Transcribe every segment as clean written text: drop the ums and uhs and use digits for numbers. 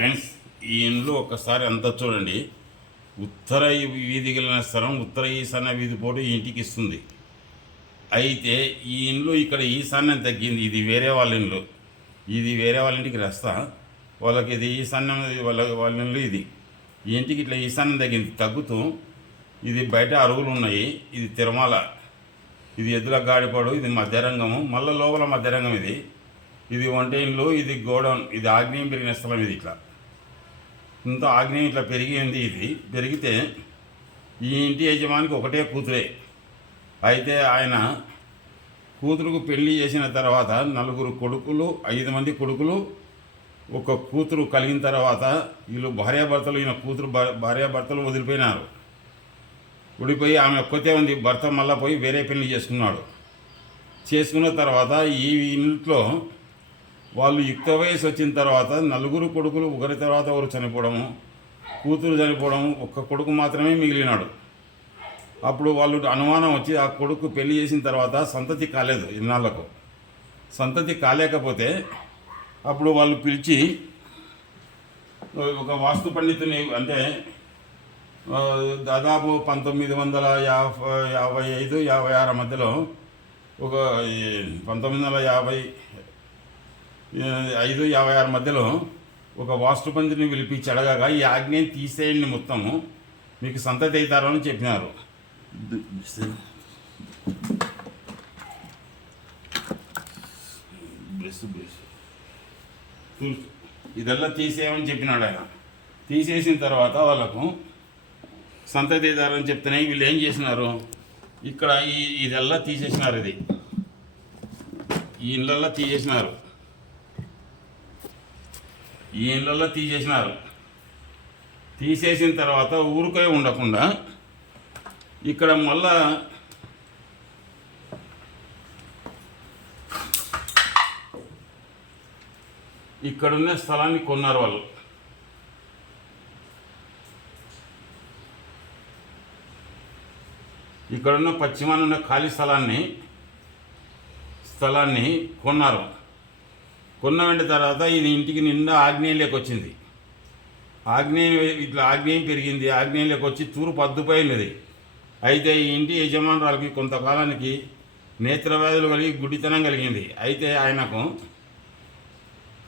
Friends, ఈ ఇండ్లు ఒకసారి అంతా చూడండి. ఉత్తర వీధి గల స్థలం ఉత్తర ఈశాన్య వీధి పోటు ఈ ఇంటికి ఇస్తుంది. అయితే ఈ ఇండ్లు ఇక్కడ ఈశాన్యం తగ్గింది. ఇది వేరే వాళ్ళ ఇండ్లు. ఇది వేరే వాళ్ళ ఇంటికి రస్తా, వాళ్ళకి ఇది ఈశాన్యం, వాళ్ళ ఇల్లు ఇది. ఈ ఇంటికి ఇట్లా ఈశాన్యం తగ్గింది. తగ్గుతూ ఇది బయట అరుగులు ఉన్నాయి. ఇది తిరుమల, ఇది ఎద్దుల గాడిపాడు, ఇది మధ్యరంగము, మళ్ళీ లోపల మధ్యరంగం. ఇది వంట ఇండ్లు, ఇది గోడౌన్, ఇది ఆగ్నేయం పెరిగిన స్థలం. ఇది ఇట్లా ఇంత ఆగ్నేయం ఇట్లా పెరిగింది. ఇది పెరిగితే ఈ ఇంటి యజమానికి ఒకటే కూతురే. అయితే ఆయన కూతురుకు పెళ్లి చేసిన తర్వాత 4 కొడుకులు, 5 మంది కొడుకులు, ఒక కూతురు కలిగిన తర్వాత వీళ్ళు భార్యాభర్తలు, ఈయన కూతురు భార్యాభర్తలు వదిలిపోయినారు. ఉడిపోయి ఆమె ఒక్కతే ఉంది. భర్త మళ్ళీ పోయి వేరే పెళ్లి చేసుకున్నాడు. చేసుకున్న తర్వాత ఈ ఇంట్లో వాళ్ళు యుక్త వయసు వచ్చిన తర్వాత 4 కొడుకులు ఒకరి తర్వాత ఒకరు చనిపోవడము, కూతురు చనిపోవడము, ఒక్క కొడుకు మాత్రమే మిగిలినాడు. అప్పుడు వాళ్ళు అనుమానం వచ్చి ఆ కొడుకు పెళ్లి చేసిన తర్వాత సంతతి కాలేదు. ఇన్నాళ్లకు సంతతి కాలేకపోతే అప్పుడు వాళ్ళు పిలిచి ఒక వాస్తు పండితుని, అంటే దాదాపు 1955-56 మధ్యలో, ఒక 1955-56 మధ్యలో ఒక వాస్తు పండితుని పిలిపించి అడగగా ఈ ఆజ్ఞని తీసేయండి, మొత్తము మీకు సంతతి అవుతారని చెప్పినారు. ఇదల్లా తీసేయమని చెప్పినాడు ఆయన. తీసేసిన తర్వాత వాళ్ళకు సంతతి అవుతారని చెప్తేనే వీళ్ళు ఏం చేసినారు, ఇక్కడ ఇదల్లా తీసేసినారు. ఇది ఈ ఇళ్ళల్లో తీసేసినారు. ఈ ఇళ్ళల్లో తీసేసిన తర్వాత ఊరికే ఉండకుండా ఇక్కడ మళ్ళా ఇక్కడున్న స్థలాన్ని కొన్నారు వాళ్ళు. ఇక్కడున్న పశ్చిమాన ఉన్న ఖాళీ స్థలాన్ని కొన్నారు. కొన్న వెంట తర్వాత ఇది ఇంటికి నిండా ఆగ్నేయంలోకి వచ్చింది. ఆగ్నేయం పెరిగింది. ఆగ్నేయంలోకి వచ్చి తూర్పు అద్దుపోయినది. అయితే ఈ ఇంటి యజమానురాలకి కొంతకాలానికి నేత్రవ్యాధులు కలిగి గుడ్డితనం కలిగింది. అయితే ఆయనకు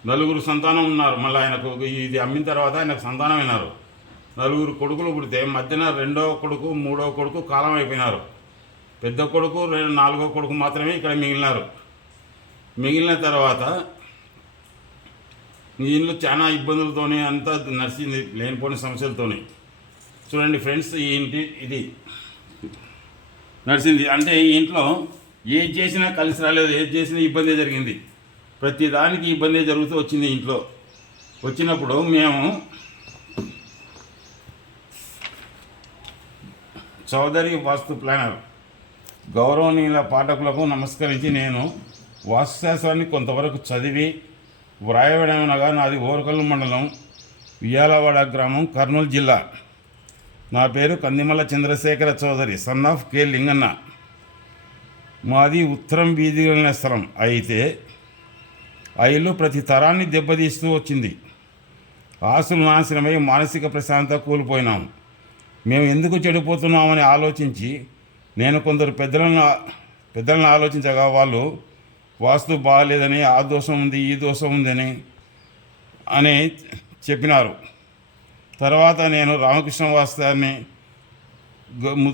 4 సంతానం ఉన్నారు. మళ్ళీ ఆయనకు ఇది అమ్మిన తర్వాత ఆయనకు సంతానం అయినారు. 4 కొడుకులు పుడితే మధ్యన 2వ కొడుకు, 3వ కొడుకు కాలం అయిపోయినారు. పెద్ద కొడుకు, 4వ కొడుకు మాత్రమే ఇక్కడ మిగిలినారు. మిగిలిన తర్వాత ఇల్లు చాలా ఇబ్బందులతోనే అంతా నడిచింది, లేనిపోని సమస్యలతోనే. చూడండి ఫ్రెండ్స్, ఈ ఇంటి ఇది నడిచింది. అంటే ఈ ఇంట్లో ఏది చేసినా కలిసి రాలేదు, ఏది చేసినా ఇబ్బంది జరిగింది. ప్రతి దానికి ఇబ్బంది జరుగుతూ వచ్చింది. ఇంట్లో వచ్చినప్పుడు మేము చౌదరి వాస్తు ప్లానర్ గౌరవనీయుల పాఠకులకు నమస్కరించి, నేను వాస్తుశాస్త్రాన్ని కొంతవరకు చదివి వ్రాయబడమనగా నాది ఓరకల్లు మండలం, ఉయ్యాలవాడ గ్రామం, కర్నూలు జిల్లా. నా పేరు కందిమల్ల చంద్రశేఖర చౌదరి, సన్ ఆఫ్ కే లింగన్న. మాది ఉత్తరం వీధి గల స్థలం. అయితే ఆ ఇల్లు ప్రతి తరాన్ని దెబ్బతీస్తూ వచ్చింది. ఆస్తులు నాశనమై మానసిక ప్రశాంతత కోల్పోయినాము. మేము ఎందుకు చెడిపోతున్నామని ఆలోచించి నేను కొందరు పెద్దలను ఆలోచించగా వాళ్ళు వాస్తు బాగాలేదని, ఆ దోషం ఉంది, ఈ దోషం ఉందని అని చెప్పినారు. తర్వాత నేను రామకృష్ణ వాస్తుని,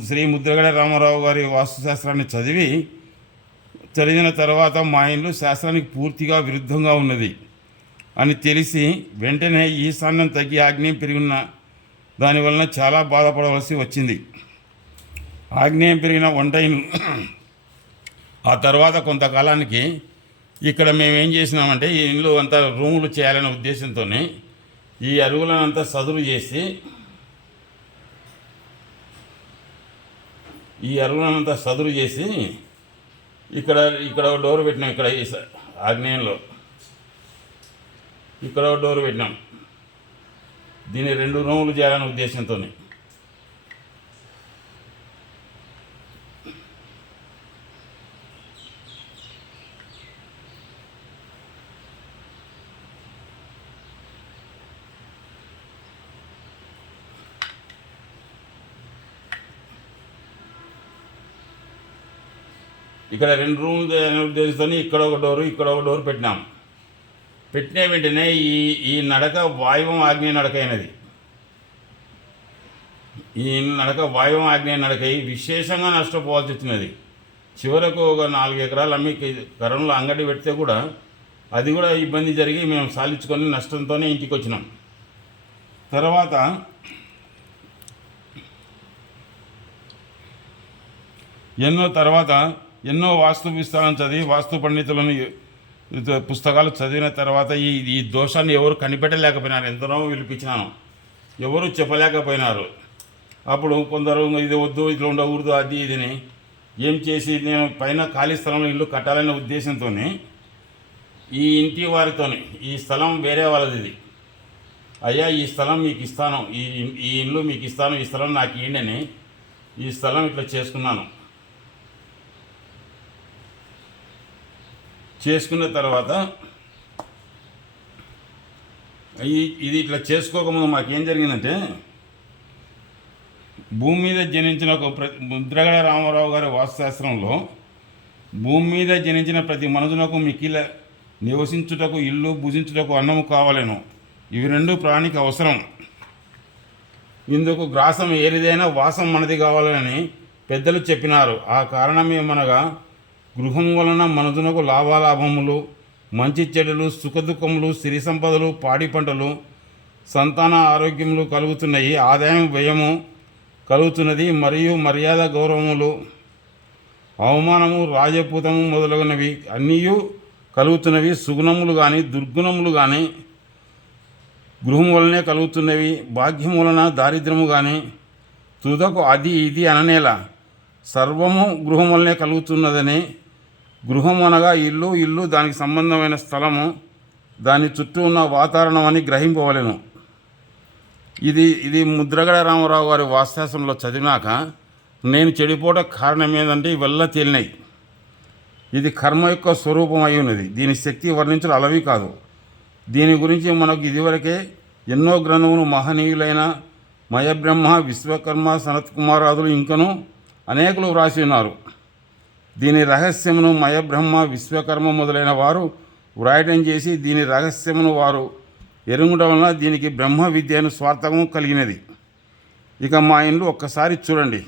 శ్రీ ముద్రగడ రామారావు గారి వాస్తుశాస్త్రాన్ని చదివిన తర్వాత మా ఇల్లు శాస్త్రానికి పూర్తిగా విరుద్ధంగా ఉన్నది అని తెలిసి వెంటనే ఈశాన్యం తగ్గి ఆగ్నేయం పెరిగిన దానివలన చాలా బాధపడవలసి వచ్చింది. ఆగ్నేయం పెరిగిన వంట ఇల్లు. ఆ తర్వాత కొంతకాలానికి ఇక్కడ మేమేం చేసినామంటే, ఈ ఇల్లు అంతా రూములు చేయాలనే ఉద్దేశంతోనే ఈ అరుగులనంతా సదురు చేసి ఇక్కడ డోర్ పెట్టినాం. ఇక్కడ ఆగ్నేయంలో ఇక్కడ డోర్ పెట్టినాం. దీన్ని 2 రూములు చేయాలనే ఉద్దేశంతో. ఇక్కడ 2 రూములు అనే ఉద్దేశంతో ఇక్కడ ఒక డోరు పెట్టినాం. పెట్టిన వెంటనే ఈ నడక వాయువం ఆగ్నేయ నడక అయినది. ఈ నడక వాయువం ఆగ్నేయ నడకై విశేషంగా నష్టపోవాల్సి వచ్చినది. చివరకు ఒక 4 ఎకరాలు అమ్మి కరంలో అంగడి పెడితే కూడా అది కూడా ఇబ్బంది జరిగి మేము సాలించుకొని నష్టంతోనే ఇంటికి వచ్చినాం. తర్వాత ఎన్నో వాస్తు విస్తారం చదివి వాస్తు పండితులను పుస్తకాలు చదివిన తర్వాత ఈ దోషాన్ని ఎవరు కనిపెట్టలేకపోయినారు. ఎంతనో పిలిపించినాను, ఎవరు చెప్పలేకపోయినారు. అప్పుడు కొందరు ఇది వద్దు, ఇట్లా ఉండకూడదు, అది ఇదిని ఏం చేసి నేను పైన ఖాళీ స్థలంలో ఇల్లు కట్టాలనే ఉద్దేశంతో ఈ ఇంటి వారితో ఈ స్థలం వేరే వాళ్ళది, ఇది అయ్యా ఈ స్థలం మీకు ఇస్తాను, ఈ ఇల్లు మీకు ఇస్తాను, ఈ స్థలం నాకు ఇయ్యండి, ఈ స్థలం ఇట్లా చేసుకున్న తర్వాత ఇది ఇట్లా చేసుకోకముందు మాకేం జరిగిందంటే, భూమి మీద జనించిన ముద్రగడ రామారావు గారి వాస్తుశాస్త్రంలో భూమి మీద జనించిన ప్రతి మనుషులకు మిక్కిల నివసించుటకు ఇల్లు, భుజించుటకు అన్నము కావాలను, ఇవి 2 ప్రాణికి అవసరం. ఇందుకు గ్రాసం ఏరిదైనా వాసం మనది కావాలని పెద్దలు చెప్పినారు. ఆ కారణమేమనగా గృహం వలన మనుషులకు లాభాలాభములు, మంచి చెడులు, సుఖదుఖములు, సిరి సంపదలు, పాడి పంటలు, సంతాన ఆరోగ్యములు కలుగుతున్నాయి. ఆదాయం వ్యయము కలుగుతున్నది. మరియు మర్యాద గౌరవములు, అవమానము, రాజపూతము మొదలగునవి అన్నీ కలుగుతున్నవి. సుగుణములు కానీ దుర్గుణములు కానీ గృహం వలనే కలుగుతున్నవి. భాగ్యం వలన దారిద్ర్యము కానీ తుదకు అది ఇది అననేలా సర్వము గృహం వలనే కలుగుతున్నదని, గృహం అనగా ఇల్లు దానికి సంబంధమైన స్థలము, దాని చుట్టూ ఉన్న వాతావరణం అని గ్రహింపవలెను. ఇది ముద్రగడ రామారావు గారి వాస్తుశాస్త్రంలో చదివినాక నేను చెడిపోవడం కారణం ఏంటంటే ఇవల్ల తేలినాయి. ఇది కర్మ యొక్క స్వరూపం అయి ఉన్నది. దీని శక్తి వర్ణించడం అలవి కాదు. దీని గురించి మనకు ఇదివరకే ఎన్నో గ్రంథములు మహనీయులైన మయబ్రహ్మ, విశ్వకర్మ, సనత్ కుమారాదులు ఇంకను అనేకులు వ్రాసి ఉన్నారు. దీని రహస్యమును మయబ్రహ్మ, విశ్వకర్మ మొదలైన వారు వ్రాయటం చేసి దీని రహస్యమును వారు ఎరుగుట వలన దీనికి బ్రహ్మ విద్యను స్వార్థకము కలిగినది. ఇక మా ఇండ్లు ఒక్కసారి చూడండి.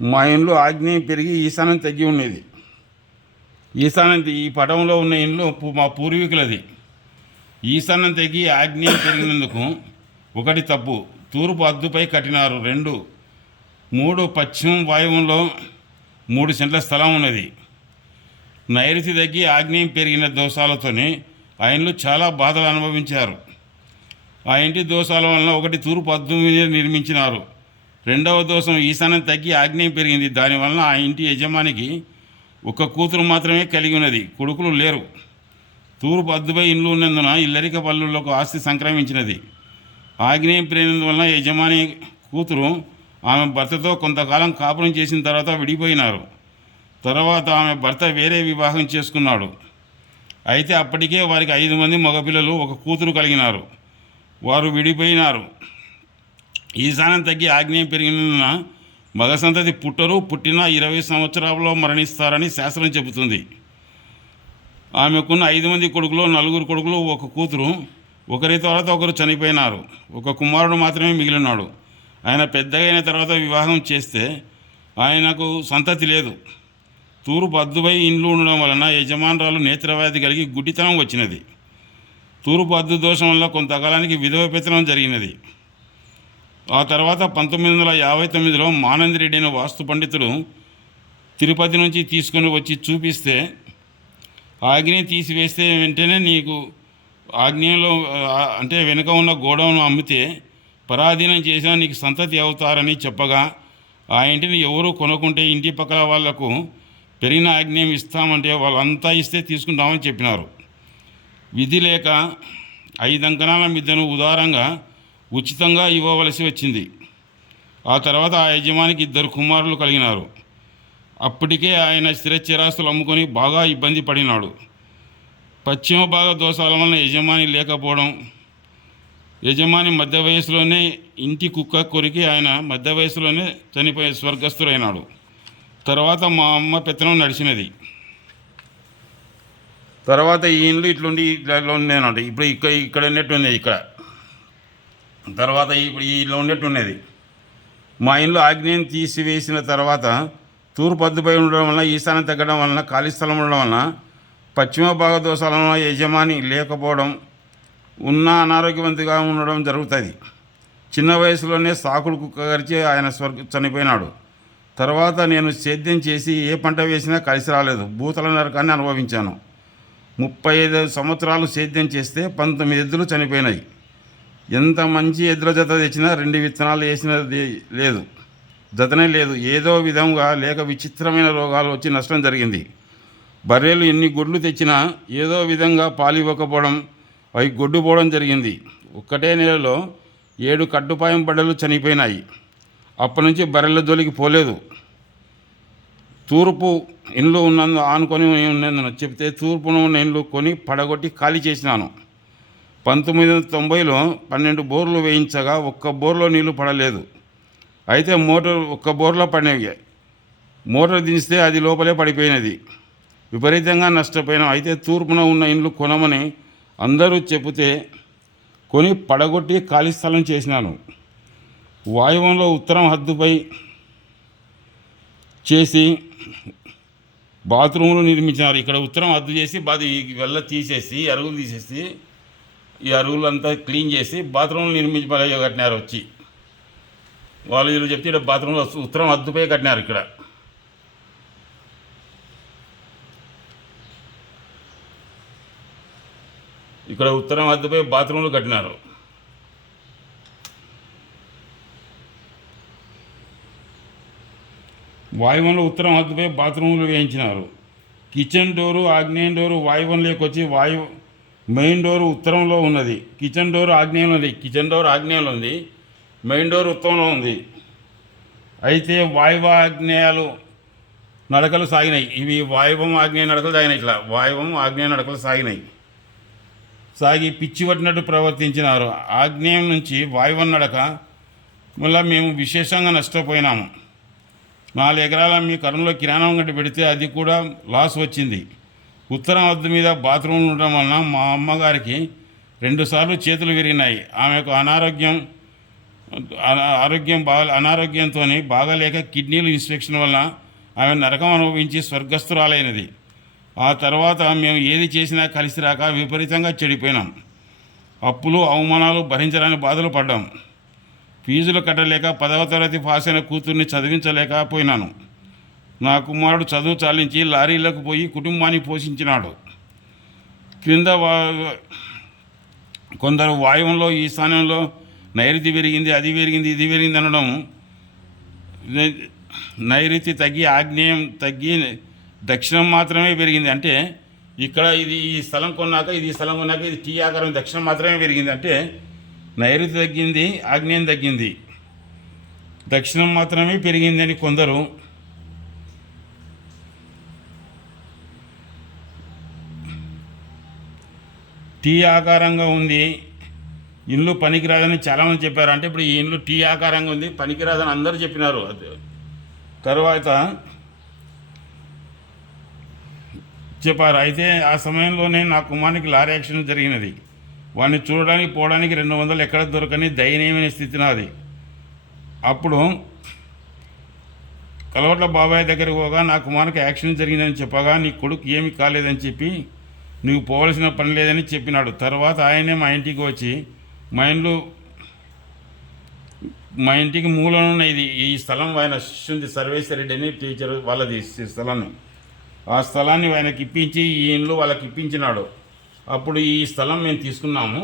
మా ఇండ్లు ఆగ్నేయం పెరిగి ఈశాన్యం తగ్గి ఉండేది. ఈశాన్యం ఈ పటంలో ఉన్న ఇండ్లు మా పూర్వీకులది. ఈశాన్యం తగ్గి ఆగ్నేయం పెరిగినందుకు ఒకటి తప్పు, తూర్పు అద్దుపై కట్టినారు. 2, 3 పశ్చిమం వాయువులో 3 సెంట్ల స్థలం ఉన్నది. నైరుతి తగ్గి ఆగ్నేయం పెరిగిన దోషాలతోనే ఆ ఇండ్లు చాలా బాధలు అనుభవించారు. ఆ ఇంటి దోషాల వలన ఒకటి తూర్పు అద్దు మీద నిర్మించినారు. 2వ దోషం ఈశాన్యం తగ్గి ఆగ్నేయం పెరిగింది. దానివలన ఆ ఇంటి యజమానికి ఒక కూతురు మాత్రమే కలిగి ఉన్నది, కొడుకులు లేరు. తూర్పు అద్దుపై ఇండ్లు ఉన్నందున ఇల్లరిక పల్లులకు ఆస్తి సంక్రమించినది. ఆగ్నేయం పెరిగినందువలన యజమాని కూతురు ఆమె భర్తతో కొంతకాలం కాపురం చేసిన తర్వాత విడిపోయినారు. తర్వాత ఆమె భర్త వేరే వివాహం చేసుకున్నాడు. అయితే అప్పటికే వారికి 5 మంది మగపిల్లలు, ఒక కూతురు కలిగినారు. వారు విడిపోయినారు. ఈశాన్యం తగ్గి ఆగ్నేయం పెరిగిన మగ సంతతి పుట్టరు, పుట్టిన 20 సంవత్సరాలలో మరణిస్తారని శాస్త్రం చెబుతుంది. ఆమెకున్న 5 మంది కొడుకులు, 4 కొడుకులు, ఒక కూతురు. ఒకరి తర్వాత ఒకరు చనిపోయినారు. ఒక కుమారుడు మాత్రమే మిగిలినాడు. ఆయన పెద్దగా అయిన తర్వాత వివాహం చేస్తే ఆయనకు సంతతి లేదు. తూర్పు అద్దుపై ఇండ్లు ఉండడం వలన యజమానురాలు నేత్రవ్యాధి కలిగి గుడ్డితనం వచ్చినది. తూర్పు అద్దు దోషం వల్ల కొంతకాలానికి విధవ పెత్తనం జరిగినది. ఆ తర్వాత 1959లో మానందిరెడ్డి అనే వాస్తు పండితుడు తిరుపతి నుంచి తీసుకొని వచ్చి చూపిస్తే, ఆగ్నేయం తీసివేస్తే వెంటనే నీకు ఆగ్నేయంలో అంటే వెనుక ఉన్న గోడౌన్ అమ్మితే పరాధీనం చేసినా నీకు సంతతి అవుతారని చెప్పగా, ఆ ఇంటిని ఎవరు కొనుక్కుంటే ఇంటి పక్కల వాళ్లకు పెరిగిన ఆగ్నేయం ఇస్తామంటే వాళ్ళంతా ఇస్తే తీసుకుంటామని చెప్పినారు. విధి లేక 5 అంకణాల మిద్దెను ఉదారంగా ఉచితంగా ఇవ్వవలసి వచ్చింది. ఆ తర్వాత ఆ యజమానికి 2 కుమారులు కలిగినారు. అప్పటికే ఆయన స్థిరచిరాస్తులు అమ్ముకొని బాగా ఇబ్బంది పడినాడు. పశ్చిమ భాగ దోషాల వలన యజమాని లేకపోవడం, యజమాని మధ్య వయసులోనే ఇంటి కుక్క కొరికి ఆయన మధ్య వయసులోనే చనిపోయి స్వర్గస్థుడైనాడు. తర్వాత మా అమ్మ పెత్తనం నడిచినది. తర్వాత ఈ ఇండ్లు ఇట్లుండి ఇట్లా ఉండేనంట. ఇప్పుడు ఇక్కడ ఉన్నట్టు ఉన్నది ఇక్కడ. తర్వాత ఇప్పుడు ఈ ఇల్లు ఉన్నట్టు ఉన్నది. మా ఇంట్లో ఆగ్నేయం తీసివేసిన తర్వాత తూర్పు అద్దుపై ఉండడం వలన, ఈశాన్యం తగ్గడం వలన, ఖాళీ స్థలం ఉండడం వలన, పశ్చిమ భాగ దోషాలను యజమాని లేకపోవడం, ఉన్న అనారోగ్యవంతిగా ఉండడం జరుగుతుంది. చిన్న వయసులోనే సాకులు కుక్క కరిచి ఆయన చనిపోయినాడు. తర్వాత నేను సేద్యం చేసి ఏ పంట వేసినా కలిసి రాలేదు. భూతల నరకాన్ని అనుభవించాను. 35 సంవత్సరాలు సేద్యం చేస్తే 19 ఎద్దులు చనిపోయినాయి. ఎంత మంచి ఎద్దుల జత తెచ్చినా 2 విత్తనాలు వేసినది లేదు, జతనే లేదు. ఏదో విధంగా లేక విచిత్రమైన రోగాలు వచ్చి నష్టం జరిగింది. బర్రెలు ఎన్ని గుడ్లు తెచ్చినా ఏదో విధంగా పాలు ఇవ్వకపోవడం, అవి గొడ్డుపోవడం జరిగింది. ఒక్కటే నెలలో 7 కట్టుపాయం బర్రెలు చనిపోయినాయి. అప్పటి నుంచి బర్రెల జోలికి పోలేదు. తూర్పు ఇండ్లు ఆనుకొని ఉన్నందున చెప్తే తూర్పున ఉన్న ఇండ్లు కొని పడగొట్టి ఖాళీ చేసినాను. 1990లో 12 బోర్లు వేయించగా ఒక్క బోర్లో నీళ్లు పడలేదు. అయితే మోటార్ ఒక్క బోర్లో పడినవి. మోటార్ దించితే అది లోపలే పడిపోయినది. విపరీతంగా నష్టపోయినాం. అయితే తూర్పున ఉన్న ఇండ్లు కొనమని అందరూ చెబితే కొని పడగొట్టి ఖాళీ స్థలం చేసినాను. వాయువ్యంలో ఉత్తరం హద్దుపై చేసి బాత్రూములు నిర్మించినారు. ఇక్కడ ఉత్తరం హద్దు చేసి వెళ్ళ తీసేసి అరుగులు తీసేసి ఈ అరుగులంతా క్లీన్ చేసి బాత్రూములు నిర్మించి కట్టినారు. వచ్చి వాళ్ళు వీళ్ళు చెప్తే ఇక్కడ బాత్రూంలో ఉత్తరం హద్దుపై కట్టినారు. ఇక్కడ ఉత్తరం హద్దుపై బాత్రూములు కట్టినారు. వాయువ్యంలో ఉత్తరం హద్దుపై బాత్రూములు వేయించినారు. కిచెన్ డోరు ఆగ్నేయం డోరు వాయువ్యంలోకి వచ్చి మెయిన్ డోరు ఉత్తరంలో ఉన్నది. కిచెన్ డోర్ ఆగ్నేయంలో ఉంది. మెయిన్ డోర్ ఉత్తరంలో ఉంది. అయితే ఆగ్నేయాలు నడకలు సాగినాయి. ఇవి వాయువం ఆగ్నేయ నడకలు సాగినాయి. ఇట్లా వాయువం ఆగ్నేయ నడకలు సాగి పిచ్చి పట్టినట్టు ప్రవర్తించినారు. ఆగ్నేయం నుంచి వాయువం నడక వల్ల మేము విశేషంగా నష్టపోయినాము. 4 ఎకరాల మీ కరంలో కిరాణం గంట పెడితే అది కూడా లాస్ వచ్చింది. ఉత్తరం హద్దు మీద బాత్రూమ్లు ఉండడం వలన మా అమ్మగారికి 2 సార్లు చేతులు విరిగినాయి. ఆమెకు అనారోగ్యంతో బాగాలేక కిడ్నీలు ఇన్ఫెక్షన్ వల్ల ఆమె నరకం అనుభవించి స్వర్గస్థురాలైనది. ఆ తర్వాత మేము ఏది చేసినా కలిసి రాక విపరీతంగా చెడిపోయినాం. అప్పులు అవమానాలు భరించడానికి బాధలు పడ్డాం. ఫీజులు కట్టలేక 10వ తరగతి పాస్ అయిన కూతుర్ని చదివించలేకపోయినాను. నా కుమారుడు చదువు చాలించి లారీలకు పోయి కుటుంబాన్ని పోషించినాడు. క్రింద కొందరు వాయువంలో ఈశాన్యంలో నైరుతి పెరిగింది, అది పెరిగింది, ఇది పెరిగింది అనడం. నైరుతి తగ్గి ఆగ్నేయం తగ్గి దక్షిణం మాత్రమే పెరిగింది. అంటే ఇక్కడ ఈ స్థలం కొన్నాక ఇది టీ ఆకారం దక్షిణం మాత్రమే పెరిగింది. అంటే నైరుతి తగ్గింది, ఆగ్నేయం తగ్గింది, దక్షిణం మాత్రమే పెరిగిందని కొందరు. టీ ఆకారంగా ఉంది, ఇల్లు పనికిరాదని చాలామంది చెప్పారు. అంటే ఇప్పుడు ఈ ఇల్లు టీ ఆకారంగా ఉంది, పనికిరాదని అందరూ చెప్పినారు. తర్వాత చెప్పారు. అయితే ఆ సమయంలోనే నా కుమారునికి లారీ యాక్సిడెంట్ జరిగినది. వాడిని చూడడానికి పోవడానికి 200 ఎక్కడ దొరకని దయనీయమైన స్థితి నాది. అప్పుడు కలవట్ల బాబాయ్ దగ్గరికి పోగా నా కుమారునికి యాక్సిడెంట్ జరిగిందని చెప్పగా నీ కొడుకు ఏమీ కాలేదని చెప్పి నువ్వు పోవలసిన పని లేదని చెప్పినాడు. తర్వాత ఆయనే మా ఇంటికి వచ్చి మా ఇంటికి మూలనున్న ఈ స్థలం ఆయన శిష్యుంది సర్వేశ్వర రెడ్డి అని టీచర్ వాళ్ళది స్థలాన్ని. ఆ స్థలాన్ని ఆయనకి ఇప్పించి ఈ ఇండ్లు వాళ్ళకి ఇప్పించినాడు. అప్పుడు ఈ స్థలం మేము తీసుకున్నాము.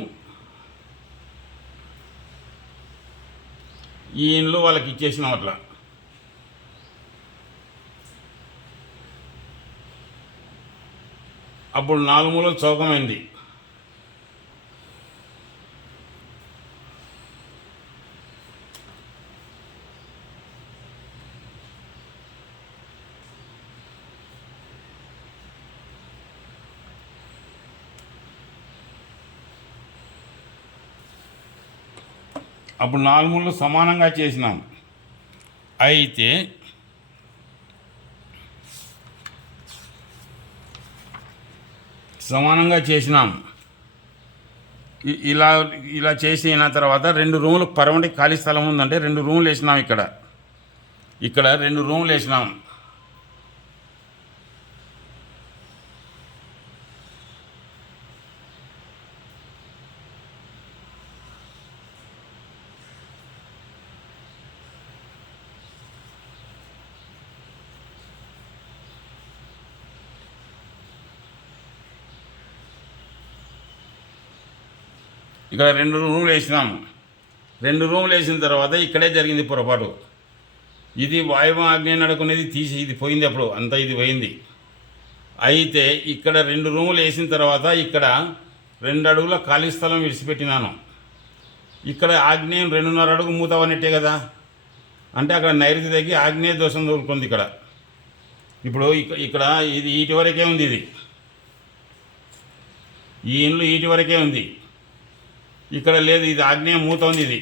ఈ ఇండ్లు వాళ్ళకి ఇచ్చేసినాం. అట్లా అప్పుడు 4 మూలలు చౌకమైంది. అప్పుడు 4 మూలలు సమానంగా చేసినాం. అయితే సమానంగా చేసినాం. ఇలా ఇలా చేసిన తర్వాత 2 రూములు పరమటి ఖాళీ స్థలం ఉందంటే 2 రూములు వేసినాం. ఇక్కడ 2 రూములు వేసినాం. ఇక్కడ 2 రూములు వేసినాము. 2 రూములు వేసిన తర్వాత ఇక్కడే జరిగింది పొరపాటు. ఇది వాయువ్యం ఆగ్నేయ నడుకునేది తీసి ఇది పోయింది, అప్పుడు అంతా ఇది పోయింది. అయితే ఇక్కడ 2 రూములు వేసిన తర్వాత ఇక్కడ 2 అడుగుల ఖాళీ స్థలం విడిచిపెట్టినాను. ఇక్కడ ఆగ్నేయం 2.5 అడుగు మూత అన్నట్టే కదా, అంటే అక్కడ నైరుతి తగ్గి ఆగ్నేయ దోషం తోలుకుంది. ఇప్పుడు ఇక్కడ ఇది ఈటి వరకే ఉంది. ఈ ఇల్లు ఈటి వరకే ఉంది, ఇక్కడ లేదు. ఇది ఆగ్నేయ మూత ఉంది, ఇది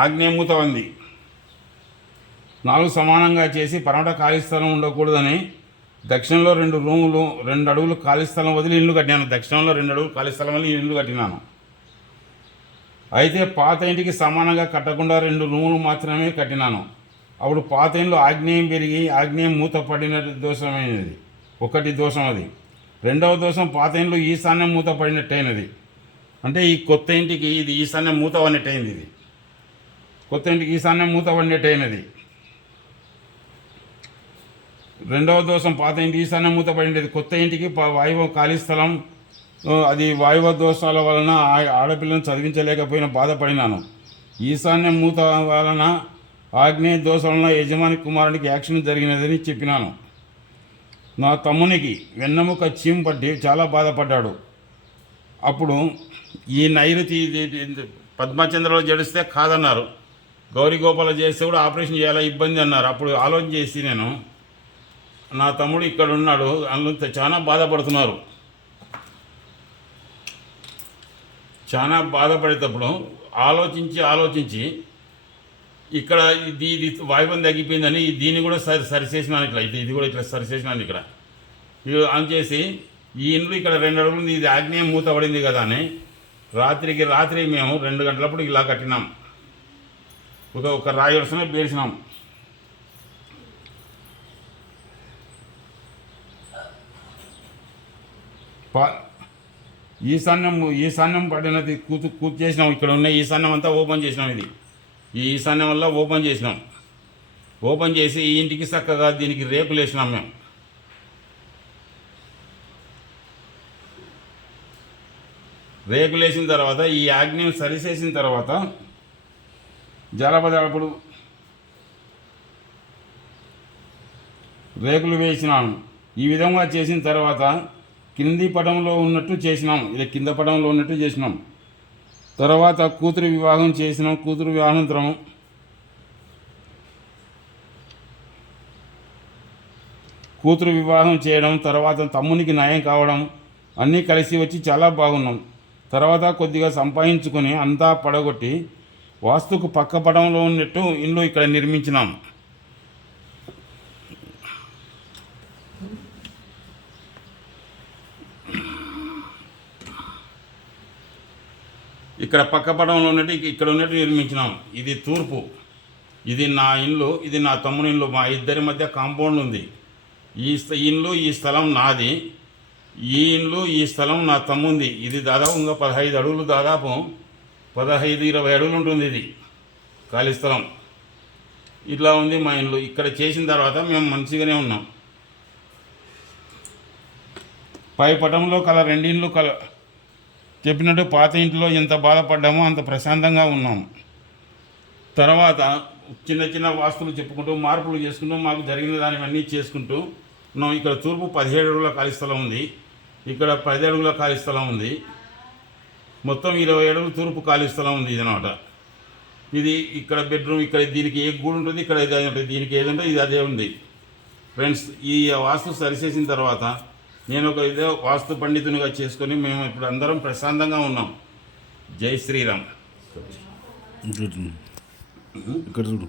ఆగ్నేయ మూత ఉంది. 4 సమానంగా చేసి పరమట ఖాళీ స్థలం ఉండకూడదని దక్షిణంలో 2 రూములు 2 అడుగులు ఖాళీ స్థలం వదిలి ఇల్లు కట్టినాను. దక్షిణంలో 2 అడుగులు ఖాళీ స్థలం వదిలి ఇల్లు కట్టినాను. అయితే పాత ఇంటికి సమానంగా కట్టకుండా 2 రూములు మాత్రమే కట్టినాను. అప్పుడు పాత ఇంట్లో ఆగ్నేయం పెరిగి ఆగ్నేయం మూత పడిన దోషమైనది. ఒకటి దోషం అది. రెండవ దోషం పాత ఇంట్లో ఈశాన్యం మూత పడినట్టయినది. అంటే ఈ కొత్త ఇంటికి ఇది ఈశాన్యం మూత పడినట్టయింది. ఇది కొత్త ఇంటికి ఈశాన్యం మూత పడినట్టయినది. రెండవ దోషం పాత ఇంటి ఈశాన్యం మూత పడినది. కొత్త ఇంటికి వాయువ ఖాళీ స్థలం, అది వాయువ దోషాల వలన ఆడపిల్లను చదివించలేకపోయిన బాధపడినాను. ఈశాన్యం మూత వలన ఆగ్నేయ దోషం వలన యజమాని కుమారునికి యాక్షన్ జరిగినదని చెప్పినాను. నా తమ్మునికి వెన్నెముక చీము పట్టి చాలా బాధపడ్డాడు. అప్పుడు ఈ నైరుతి పద్మచంద్రలో జడిస్తే కాదన్నారు. గౌరీ గోపాల చేస్తే కూడా ఆపరేషన్ చేయాలా ఇబ్బంది అన్నారు. అప్పుడు ఆలోచన చేసి నేను, నా తమ్ముడు ఇక్కడ ఉన్నాడు, అందులో చాలా బాధపడుతున్నారు. చాలా బాధపడేటప్పుడు ఆలోచించి ఇక్కడ ఇది వాయువం తగ్గిపోయిందని దీన్ని కూడా సరిచేసినాను. ఇది కూడా ఇట్లా సరిచేసినాను. ఇక్కడ ఆన్ చేసి ఈ ఇంట్లో ఇక్కడ 2 అడుగులు ఇది ఆగ్నేయం మూత పడింది కదా అని రాత్రి మేము 2 గంటలప్పుడు ఇలా కట్టినాం. ఒక రాయి వరుసనే పేర్చినాం. ఈశాన్యం పడినది కూతు చేసినాం. ఇక్కడ ఉన్న ఈశాన్యం అంతా ఓపెన్ చేసినాం. ఈ ఈశాన్యం వల్ల ఓపెన్ చేసి ఈ ఇంటికి చక్కగా దీనికి రేకులు వేసినాం. మేము రేకులు వేసిన తర్వాత ఈ ఆగ్నేయం సరిచేసిన తర్వాత జలపదప్పుడు రేకులు వేసినాను. ఈ విధంగా చేసిన తర్వాత కింది పటంలో ఉన్నట్టు చేసినాం. ఇది కింద పటంలో ఉన్నట్టు చేసినాం. తర్వాత కూతురు వివాహం చేసినాం. కూతురు వివాహానంతరం కూతురు వివాహం చేయడం, తర్వాత తమ్మునికి న్యాయం కావడం అన్నీ కలిసి వచ్చి చాలా బాగున్నాం. తర్వాత కొద్దిగా సంపాదించుకొని అంతా పడగొట్టి వాస్తుకు పక్క పటంలో ఉన్నట్టు ఇల్లు ఇక్కడ నిర్మించినాం. ఇక్కడ పక్క పటంలో ఉన్నట్టు ఇక్కడ ఉన్నట్టు నిర్మించినాం. ఇది తూర్పు, ఇది నా ఇల్లు, ఇది నా తమ్ముని ఇల్లు. మా ఇద్దరి మధ్య కాంపౌండ్ ఉంది. ఈ ఇల్లు ఈ స్థలం నాది, ఈ ఇల్లు ఈ స్థలం నా తమ్ముంది. ఇది దాదాపు ఇంకా 15 అడుగులు, దాదాపు 15-20 అడుగులు ఉంటుంది. ఇది ఖాళీ స్థలం. ఇట్లా ఉంది మా ఇల్లు. ఇక్కడ చేసిన తర్వాత మేము మంచిగానే ఉన్నాం. పై పటంలో 2 ఇండ్లు చెప్పినట్టు పాత ఇంట్లో ఎంత బాధపడ్డామో అంత ప్రశాంతంగా ఉన్నాం. తర్వాత చిన్న వాస్తులు చెప్పుకుంటూ మార్పులు చేసుకుంటూ మాకు జరిగిన దానివన్నీ చేసుకుంటూ ఉన్నాం. ఇక్కడ తూర్పు 17 అడుగుల ఖాళీ స్థలం ఉంది, ఇక్కడ 10 అడుగుల ఖాళీ స్థలం ఉంది. మొత్తం 20 అడుగులు తూర్పు ఖాళీ స్థలం ఉంది. ఇదనమాట. ఇది ఇక్కడ బెడ్రూమ్. ఇక్కడ దీనికి ఏ గూడు ఉంటుంది, ఇక్కడ ఇది ఉంటుంది. దీనికి ఏదంటే ఇది అదే ఉంది. ఫ్రెండ్స్, ఈ వాస్తు సరిచేసిన తర్వాత నేను ఒక వాస్తు పండితునిగా చేసుకొని మేము ఇప్పుడు అందరం ప్రశాంతంగా ఉన్నాం. జై శ్రీరామ్. ఇక్కడ చూడు.